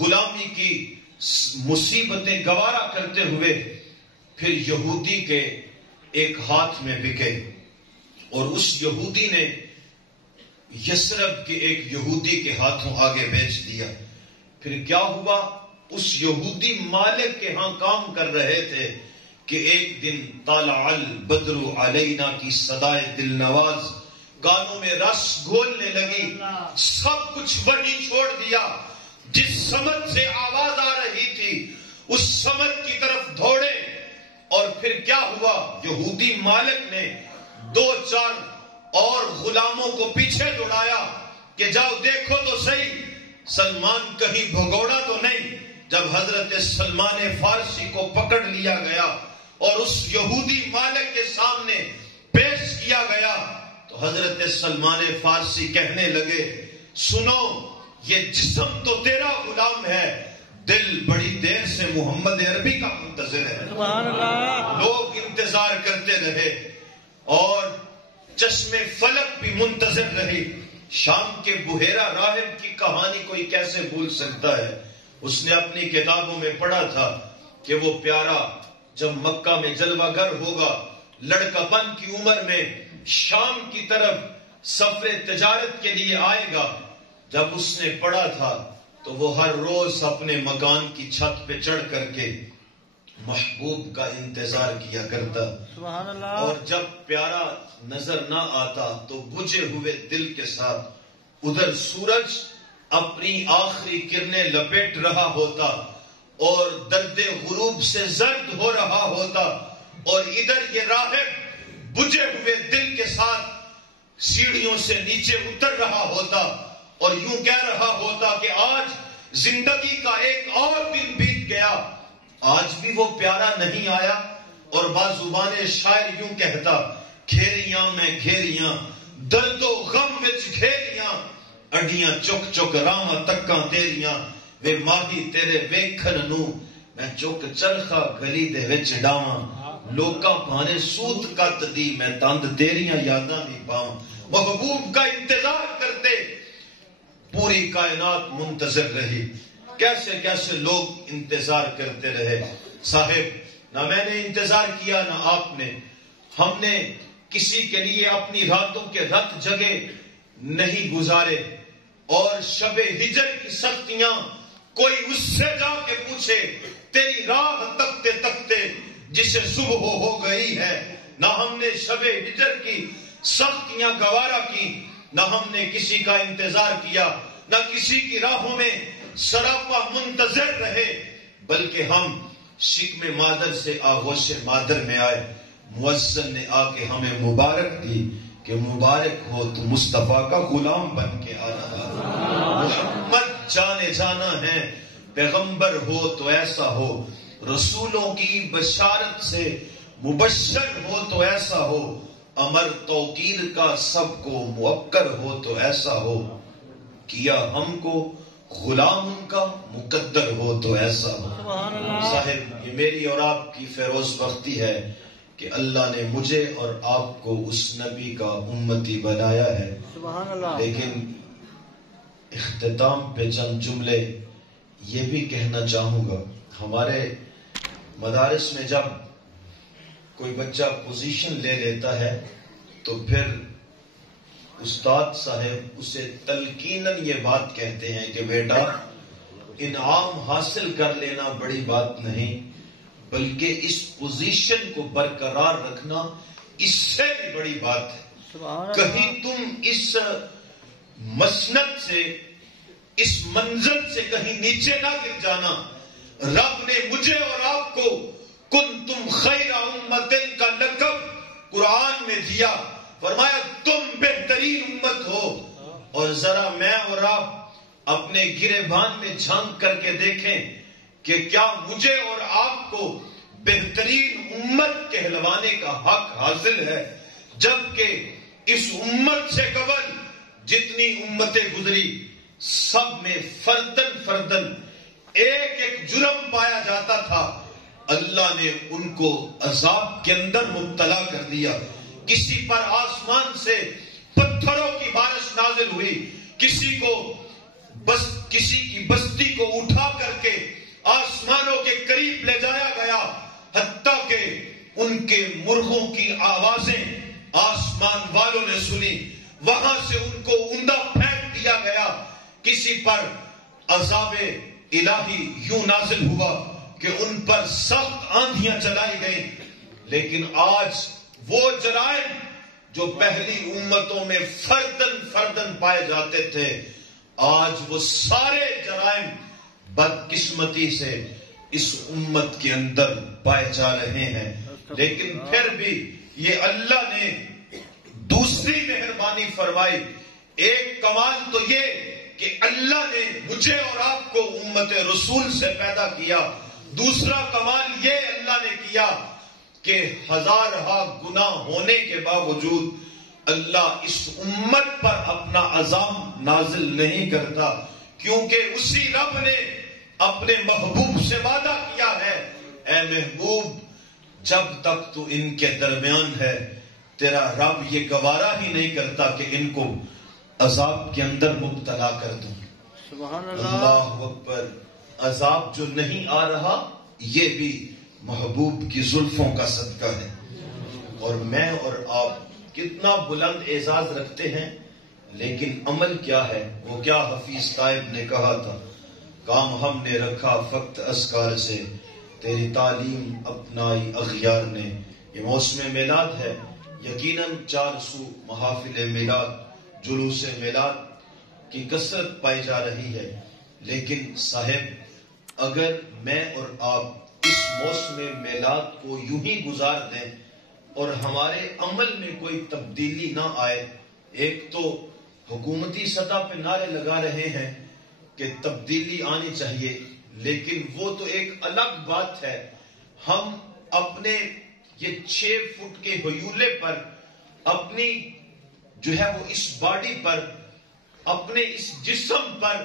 غلامی کی مصیبتیں گوارا کرتے ہوئے پھر یہودی کے ایک ہاتھ میں بکے، اور اس یہودی نے یثرب کے ایک یہودی کے ہاتھوں آگے بیچ دیا. پھر کیا ہوا، اس یہودی مالک کے ہاں کام کر رہے تھے کہ ایک دن طلع البدر علینا کی صدائے دل نواز کانوں میں رس گھولنے لگی. سب کچھ وہی چھوڑ دیا، جس سمت سے آواز آ رہی تھی اس سمت کی طرف دوڑے. اور پھر کیا ہوا، یہودی مالک نے 2-4 اور غلاموں کو پیچھے دوڑایا کہ جاؤ دیکھو تو صحیح سلمان کہیں بھگوڑا تو نہیں. جب حضرت سلمان فارسی کو پکڑ لیا گیا اور اس یہودی مالک کے سامنے پیش کیا گیا تو حضرت سلمان فارسی کہنے لگے سنو، یہ جسم تو تیرا غلام ہے، دل بڑی دیر سے محمد عربی کا منتظر ہے. سبحان اللہ. لوگ انتظار کرتے رہے اور چشم فلک بھی منتظر رہی. شام کے بحیرہ راہب کی کہانی کوئی کیسے بھول سکتا ہے. اس نے اپنی کتابوں میں پڑھا تھا کہ وہ پیارا جب مکہ میں جلوہ گر ہوگا، لڑکا پن کی عمر میں شام کی طرف سفر تجارت کے لیے آئے گا، جب اس نے پڑھا تھا تو وہ ہر روز اپنے مکان کی چھت پہ چڑھ کر کے محبوب کا انتظار کیا کرتا، سبحان اللہ۔ اور جب پیارا نظر نہ آتا تو بجھے ہوئے دل کے ساتھ ادھر سورج اپنی آخری کرنیں لپیٹ رہا ہوتا اور درد غروب سے زرد ہو رہا ہوتا، اور ادھر یہ راہب بجھے ہوئے دل کے ساتھ سیڑھیوں سے نیچے اتر رہا ہوتا اور یوں کہہ رہا ہوتا کہ آج زندگی کا ایک اور دن بیت گیا، آج بھی وہ پیارا نہیں آیا۔ اور بازوبان شاعر یوں کہتا، گھیریاں میں گھیریاں درد و غم وچ گھیریاں، اڈیاں چک چک راواں تکاں تیریاں، وے ماہی تیرے ویکھن نو میں چک چرخا گلی دے وچ ڈاواں، لوکاں بھانے سوت کت دی میں تند تیریاں یاداں نہیں پاواں۔ محبوب کا انتظار کرتے پوری کائنات منتظر رہی، کیسے کیسے لوگ انتظار کرتے رہے۔ صاحب، نہ میں نے انتظار کیا نہ آپ نے، ہم نے کسی کے لیے اپنی راتوں کے رت جگے نہیں گزارے، اور شب ہجر کی سختیاں کوئی اس سے جا کے پوچھے تیری راہ تکتے تکتے جسے صبح ہو گئی ہے، نہ ہم نے شب ہجر کی سختیاں گوارا کی، نہ ہم نے کسی کا انتظار کیا، نہ کسی کی راہوں میں سراپا منتظر رہے، بلکہ ہم شکم مادر سے آغوش مادر میں آئے۔ مؤذن نے آ کے ہمیں مبارک دی کہ مبارک ہو تو مصطفیٰ کا غلام بن کے آ رہا، محمد جانے جانا ہے، پیغمبر ہو تو ایسا ہو، رسولوں کی بشارت سے مبشر ہو تو ایسا ہو، امر توقیر کا سب کو موقر ہو تو ایسا ہو، کیا ہم کو غلام ان کا مقدر ہو تو ایسا ہو۔ صاحب، یہ میری اور آپ کی فیروز بختی ہے کہ اللہ نے مجھے اور آپ کو اس نبی کا امتی بنایا ہے۔ لیکن اختتام پہ چند جملے یہ بھی کہنا چاہوں گا، ہمارے مدارس میں جب کوئی بچہ پوزیشن لے لیتا ہے تو پھر استاد صاحب اسے تلقیناً یہ بات کہتے ہیں کہ بیٹا، انعام حاصل کر لینا بڑی بات نہیں، بلکہ اس پوزیشن کو برقرار رکھنا اس سے بھی بڑی بات ہے۔ کہیں تم اس مسند سے، اس منزل سے کہیں نیچے نہ گر جانا۔ رب نے مجھے اور آپ کو کنتم خیر امت کا لقب قرآن میں دیا، فرمایا تم بہترین امت ہو، اور ذرا میں اور آپ اپنے گریبان میں جھانک کر کے دیکھیں کہ کیا مجھے اور آپ کو بہترین امت کہلوانے کا حق حاصل ہے، جبکہ اس امت سے قبل جتنی امتیں گزری سب میں فردن فردن ایک ایک جرم پایا جاتا تھا، اللہ نے ان کو عذاب کے اندر مبتلا کر دیا۔ کسی پر آسمان سے پتھروں کی بارش نازل ہوئی، کسی کی بستی کو اٹھا کر کے آسمانوں کے قریب لے جایا گیا، حتیٰ کہ ان کے مرغوں کی آوازیں آسمان والوں نے سنی، وہاں سے ان کو اوندا پھینک دیا گیا۔ کسی پر عذاب الہی یوں نازل ہوا کہ ان پر سخت آندھیاں چلائی گئیں، لیکن آج وہ جرائم جو پہلی امتوں میں فردن فردن پائے جاتے تھے، آج وہ سارے جرائم بدقسمتی سے اس امت کے اندر پائے جا رہے ہیں۔ لیکن پھر بھی یہ اللہ نے دوسری مہربانی فرمائی۔ ایک کمال تو یہ کہ اللہ نے مجھے اور آپ کو امت رسول سے پیدا کیا، دوسرا کمال یہ اللہ نے کیا کہ ہزارہا گناہ ہونے کے باوجود اللہ اس امت پر اپنا عذاب نازل نہیں کرتا، کیونکہ اسی رب نے اپنے محبوب سے وعدہ کیا ہے، اے محبوب جب تک تو ان کے درمیان ہے تیرا رب یہ گوارا ہی نہیں کرتا کہ ان کو عذاب کے اندر مبتلا کر دوں۔ سبحان اللہ، اللہ اکبر۔ عذاب جو نہیں آ رہا یہ بھی محبوب کی زلفوں کا صدقہ ہے. اور میں اور آپ کتنا بلند اعزاز رکھتے ہیں، لیکن عمل کیا ہے؟ وہ کیا حفیظ طائب نے کہا تھا، کام ہم نے رکھا فقط اذکار سے، تیری تعلیم اپنائی اغیار نے. یہ موسم میلاد ہے، یقیناً 400 محافل میلاد، جلوس میلاد کی کثرت پائی جا رہی ہے. لیکن صاحب، اگر میں اور آپ اس موسم میلاد کو یوں ہی گزار دیں اور ہمارے عمل میں کوئی تبدیلی نہ آئے، ایک تو حکومتی سطح پہ نعرے لگا رہے ہیں کہ تبدیلی آنی چاہیے، لیکن وہ تو ایک الگ بات ہے. ہم اپنے یہ 6 فٹ کے ہیولے پر، اپنی جو ہے وہ اس باڈی پر، اپنے اس جسم پر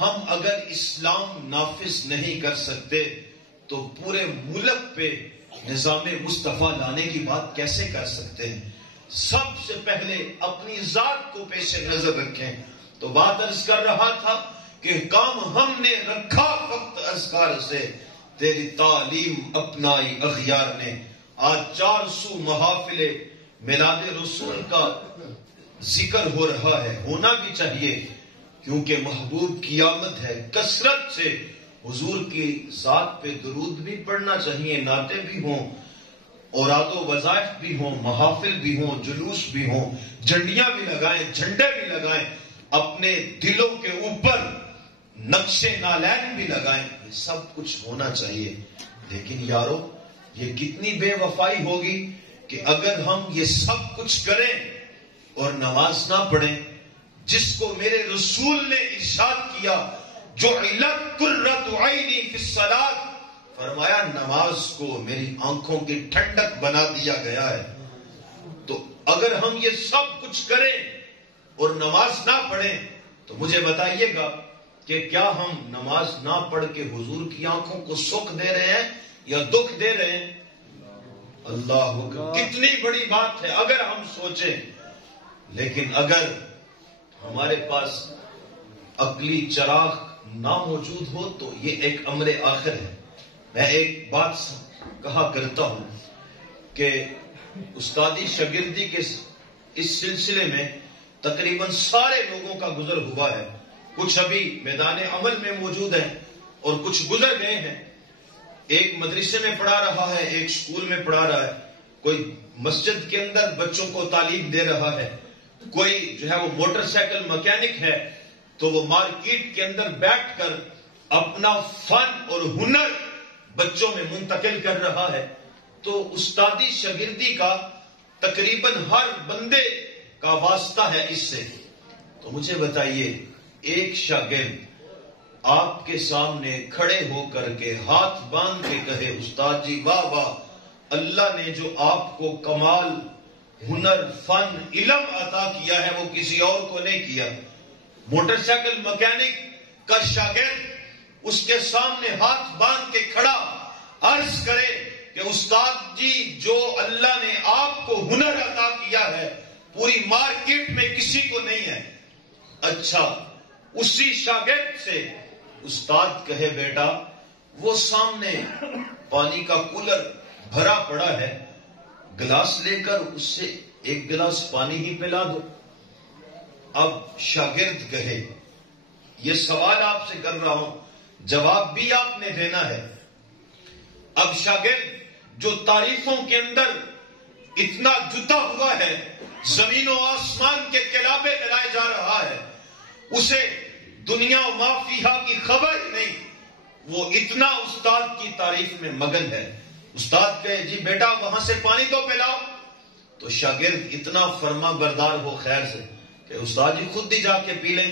ہم اگر اسلام نافذ نہیں کر سکتے تو پورے ملک پہ نظام مصطفیٰ لانے کی بات کیسے کر سکتے ہیں؟ سب سے پہلے اپنی ذات کو پیش نظر رکھیں. تو بات عرض کر رہا تھا کہ کام ہم نے رکھا فقط اذکار سے، تیری تعلیم اپنائی اغیار نے. آج 400 محافل میلاد رسول کا ذکر ہو رہا ہے، ہونا بھی چاہیے، کیونکہ محبوب کی آمد ہے. کثرت سے حضور کی ذات پہ درود بھی پڑھنا چاہیے، نعتیں بھی ہوں، اوراد و وظائف بھی ہوں، محافل بھی ہوں، جلوس بھی ہوں، جھنڈیاں بھی لگائیں، جھنڈے بھی لگائیں، اپنے دلوں کے اوپر نقش نالین بھی لگائیں. یہ سب کچھ ہونا چاہیے. لیکن یارو، یہ کتنی بے وفائی ہوگی کہ اگر ہم یہ سب کچھ کریں اور نماز نہ پڑھیں، جس کو میرے رسول نے ارشاد کیا، جعلت قرۃ عینی فی الصلاۃ، فرمایا نماز کو میری آنکھوں کی ٹھنڈک بنا دیا گیا ہے. تو اگر ہم یہ سب کچھ کریں اور نماز نہ پڑھیں تو مجھے بتائیے گا کہ کیا ہم نماز نہ پڑھ کے حضور کی آنکھوں کو سکھ دے رہے ہیں یا دکھ دے رہے ہیں؟ اللہ اکبر، کتنی بڑی بات ہے اگر ہم سوچیں. لیکن اگر ہمارے پاس عقلی چراغ نہ موجود ہو تو یہ ایک امر آخر ہے. میں ایک بات کہا کرتا ہوں کہ استادی شاگردی کے اس سلسلے میں تقریباً سارے لوگوں کا گزر ہوا ہے. کچھ ابھی میدان عمل میں موجود ہیں اور کچھ گزر گئے ہیں. ایک مدرسے میں پڑھا رہا ہے، ایک سکول میں پڑھا رہا ہے، کوئی مسجد کے اندر بچوں کو تعلیم دے رہا ہے، کوئی جو ہے وہ موٹر سائیکل مکینک ہے تو وہ مارکیٹ کے اندر بیٹھ کر اپنا فن اور ہنر بچوں میں منتقل کر رہا ہے. تو استادی شاگردی کا تقریباً ہر بندے کا واسطہ ہے اس سے. تو مجھے بتائیے، ایک شاگرد آپ کے سامنے کھڑے ہو کر کے ہاتھ باندھ کے کہے، استاد جی واہ واہ، اللہ نے جو آپ کو کمال ہنر، فن، علم عطا کیا ہے وہ کسی اور کو نہیں کیا. موٹر سائیکل مکینک کا شاگرد اس کے سامنے ہاتھ باندھ کے کھڑا عرض کرے کہ استاد جی جو اللہ نے آپ کو ہنر عطا کیا ہے پوری مارکیٹ میں کسی کو نہیں ہے. اچھا، اسی شاگرد سے استاد کہے بیٹا وہ سامنے پانی کا کولر بھرا پڑا ہے، گلاس لے کر اس سے ایک گلاس پانی ہی پلا دو. اب شاگرد کہے، یہ سوال آپ سے کر رہا ہوں، جواب بھی آپ نے دینا ہے. اب شاگرد جو تعریفوں کے اندر اتنا جتا ہوا ہے، زمین و آسمان کے کلابے لگائے جا رہا ہے، اسے دنیا و ما فیہا کی خبر ہی نہیں، وہ اتنا استاد کی تعریف میں مگن ہے. استاد کہے جی بیٹا وہاں سے پانی تو پلاؤ. تو شاگرد اتنا فرما بردار ہو خیر سے کہ استاد جی خود ہی جا کے پی لیں.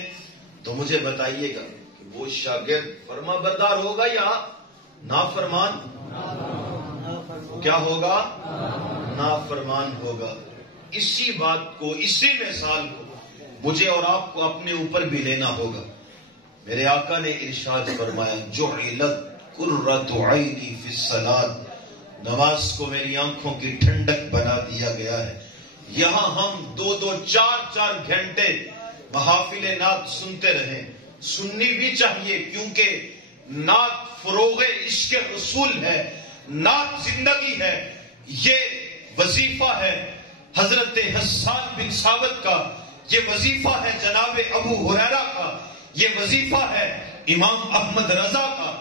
تو مجھے بتائیے گا کہ وہ شاگرد فرما بردار ہوگا یا نافرمان؟ کیا ہوگا؟ نافرمان ہوگا. اسی بات کو، اسی مثال کو مجھے اور آپ کو اپنے اوپر بھی لینا ہوگا. میرے آقا نے ارشاد فرمایا، جعلت قرۃ عینی فی الصلاۃ، نماز کو میری آنکھوں کی ٹھنڈک بنا دیا گیا ہے. یہاں ہم 2-2 4-4 گھنٹے محافل نعت سنتے رہیں. سننی بھی چاہیے کیونکہ نعت فروغ عشق رسول ہے. نعت زندگی ہے، یہ وظیفہ ہے حضرت حسان بن ثابت کا، یہ وظیفہ ہے جناب ابو ہریرہ کا، یہ وظیفہ ہے امام احمد رضا کا۔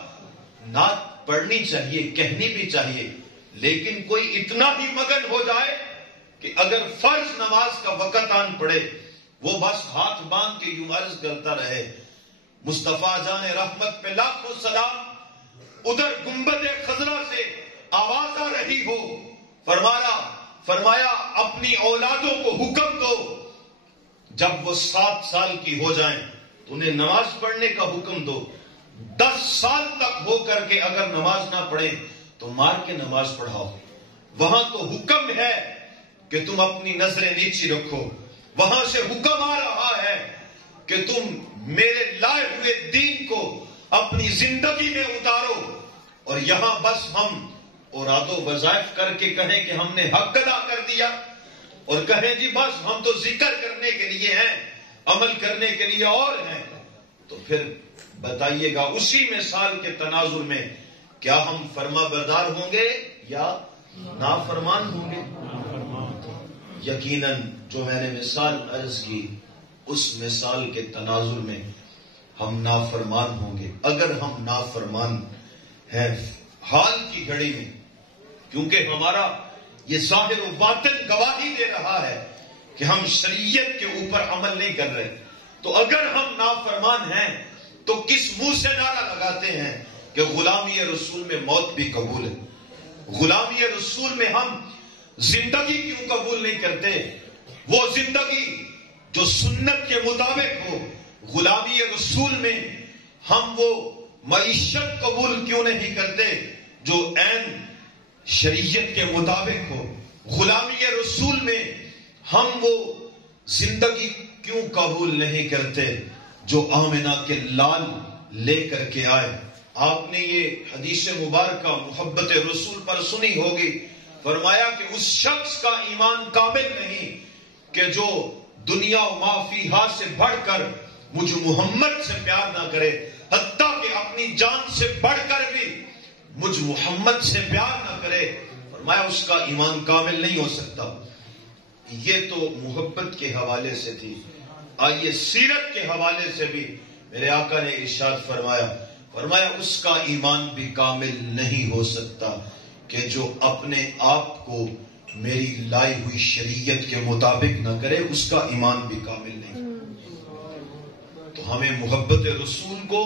نعت پڑھنی چاہیے، کہنی بھی چاہیے، لیکن کوئی اتنا ہی مگن ہو جائے کہ اگر فرض نماز کا وقت آن پڑے وہ بس ہاتھ باندھ کے یوں عرض کرتا رہے مصطفیٰ جان رحمت پہ لاکھوں سلام، ادھر گنبد خضرا سے آواز آ رہی ہو، فرمایا اپنی اولادوں کو حکم دو جب وہ 7 سال کی ہو جائیں تو انہیں نماز پڑھنے کا حکم دو، 10 سال تک ہو کر کے اگر نماز نہ پڑھیں تو مار کے نماز پڑھاؤ۔ وہاں تو حکم ہے کہ تم اپنی نظریں نیچی رکھو، وہاں سے حکم آ رہا ہے کہ تم میرے لائے ہوئے دین کو اپنی زندگی میں اتارو، اور یہاں بس ہم اوراد و وظائف کر کے کہیں کہ ہم نے حق ادا کر دیا، اور کہیں جی بس ہم تو ذکر کرنے کے لیے ہیں، عمل کرنے کے لیے اور ہیں، تو پھر بتائیے گا اسی مثال کے تناظر میں کیا ہم فرما بردار ہوں گے یا نافرمان ہوں گے؟ یقیناً جو میں نے مثال عرض کی اس مثال کے تناظر میں ہم نافرمان ہوں گے۔ اگر ہم نافرمان ہیں حال کی گھڑی میں، کیونکہ ہمارا یہ ظاہر و باطن گواہی دے رہا ہے کہ ہم شریعت کے اوپر عمل نہیں کر رہے، تو اگر ہم نافرمان ہیں تو کس منہ سے نعرہ لگاتے ہیں کہ غلامی رسول میں موت بھی قبول ہے؟ غلامی رسول میں ہم زندگی کیوں قبول نہیں کرتے؟ وہ زندگی جو سنت کے مطابق ہو، غلامی رسول میں ہم وہ معیشت قبول کیوں نہیں کرتے جو عین شریعت کے مطابق ہو؟ غلامی رسول میں ہم وہ زندگی کیوں قبول نہیں کرتے جو آمنہ کے لال لے کر کے آئے؟ آپ نے یہ حدیث مبارکہ محبت رسول پر سنی ہوگی، فرمایا کہ اس شخص کا ایمان کامل نہیں کہ جو دنیا و ما فیہا سے بڑھ کر مجھ محمد سے پیار نہ کرے، حتیٰ کہ اپنی جان سے بڑھ کر بھی مجھ محمد سے پیار نہ کرے، فرمایا اس کا ایمان کامل نہیں ہو سکتا۔ یہ تو محبت کے حوالے سے تھی، آئیے سیرت کے حوالے سے بھی میرے آقا نے ارشاد فرمایا اس کا ایمان بھی کامل نہیں ہو سکتا کہ جو اپنے آپ کو میری لائی ہوئی شریعت کے مطابق نہ کرے، اس کا ایمان بھی کامل نہیں۔ تو ہمیں محبت رسول کو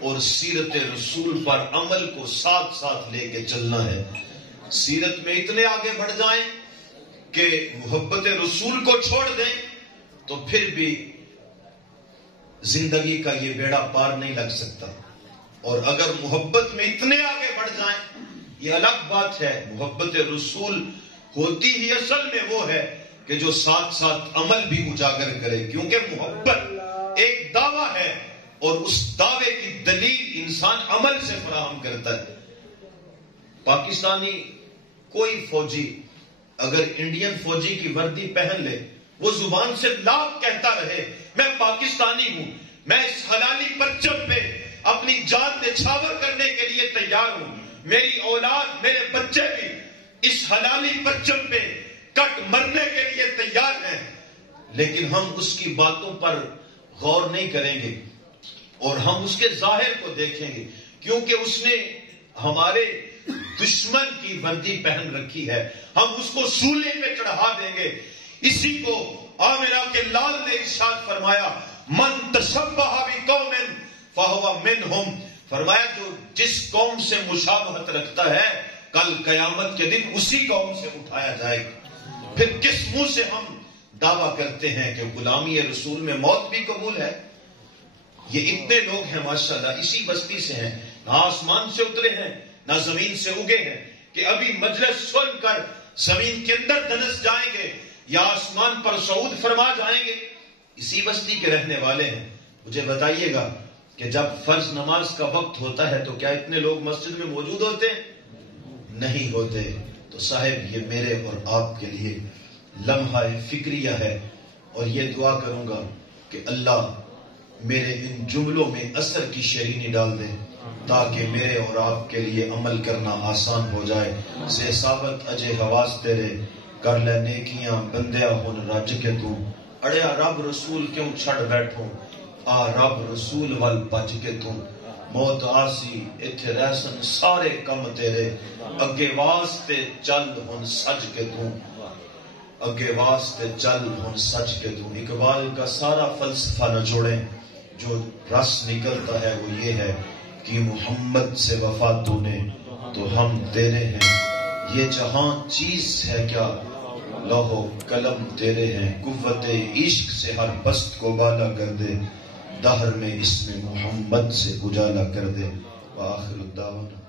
اور سیرت رسول پر عمل کو ساتھ ساتھ لے کے چلنا ہے۔ سیرت میں اتنے آگے بڑھ جائیں کہ محبت رسول کو چھوڑ دیں تو پھر بھی زندگی کا یہ بیڑا پار نہیں لگ سکتا، اور اگر محبت میں اتنے آگے بڑھ جائیں یہ الگ بات ہے۔ محبت رسول ہوتی ہی اصل میں وہ ہے کہ جو ساتھ ساتھ عمل بھی اجاگر کرے، کیونکہ محبت ایک دعویٰ ہے اور اس دعوے کی دلیل انسان عمل سے فراہم کرتا ہے۔ پاکستانی کوئی فوجی اگر انڈین فوجی کی وردی پہن لے، وہ زبان سے لاکھ کہتا رہے میں پاکستانی ہوں، میں اس حلالی پرچم پہ اپنی جان نچھاور کرنے کے لیے تیار ہوں، میری اولاد میرے بچے بھی اس حلالی پرچم پہ کٹ مرنے کے لیے تیار ہیں، لیکن ہم اس کی باتوں پر غور نہیں کریں گے اور ہم اس کے ظاہر کو دیکھیں گے، کیونکہ اس نے ہمارے دشمن کی وردی پہن رکھی ہے، ہم اس کو سولے پہ چڑھا دیں گے۔ اسی کو آمنہ کے لال نے ارشاد فرمایا من تشبہ بقوم فہو منہم، فرمایا جو جس قوم سے مشابہت رکھتا ہے کل قیامت کے دن اسی قوم سے اٹھایا جائے گا۔ پھر کس منہ سے ہم دعویٰ کرتے ہیں کہ غلامی رسول میں موت بھی قبول ہے؟ یہ اتنے لوگ ہیں ماشاءاللہ، اسی بستی سے ہیں، نہ آسمان سے اترے ہیں نہ زمین سے اگے ہیں، کہ ابھی مجلس سن کر زمین کے اندر دنس جائیں گے یا آسمان پر صعود فرما جائیں گے، اسی بستی کے رہنے والے ہیں۔ مجھے بتائیے گا کہ جب فرض نماز کا وقت ہوتا ہے تو کیا اتنے لوگ مسجد میں موجود ہوتے ہیں؟ نہیں ہوتے۔ تو صاحب یہ میرے اور آپ کے لیے لمحہ فکریہ ہے، اور یہ دعا کروں گا کہ اللہ میرے ان جملوں میں اثر کی شیرینی ڈال دے تاکہ میرے اور آپ کے لیے عمل کرنا آسان ہو جائے. سے ثابت اجے حواس تیرے کر لے نیکیاں بندیا ہن رج کے تو. اڑیا رب رسول کیوں چھڑ بیٹھوں آ رب رسول وال بج کے تو. موت آسی ایتھے رہسن سارے کم تیرے اگے واسطے چل ہن سج کے تو. اگے واسطے چل ہن سج کے تو. اقبال کا سارا فلسفہ نہ چھوڑیں، جو رس نکلتا ہے وہ یہ ہے کہ محمد سے وفا تو نے تو ہم تیرے ہیں. یہ جہاں چیز ہے کیا لوح و قلم تیرے ہیں. قوت عشق سے ہر بست کو بالا کر دے، دہر میں اس میں محمد سے اجالا کر دے. وآخر الدعوانا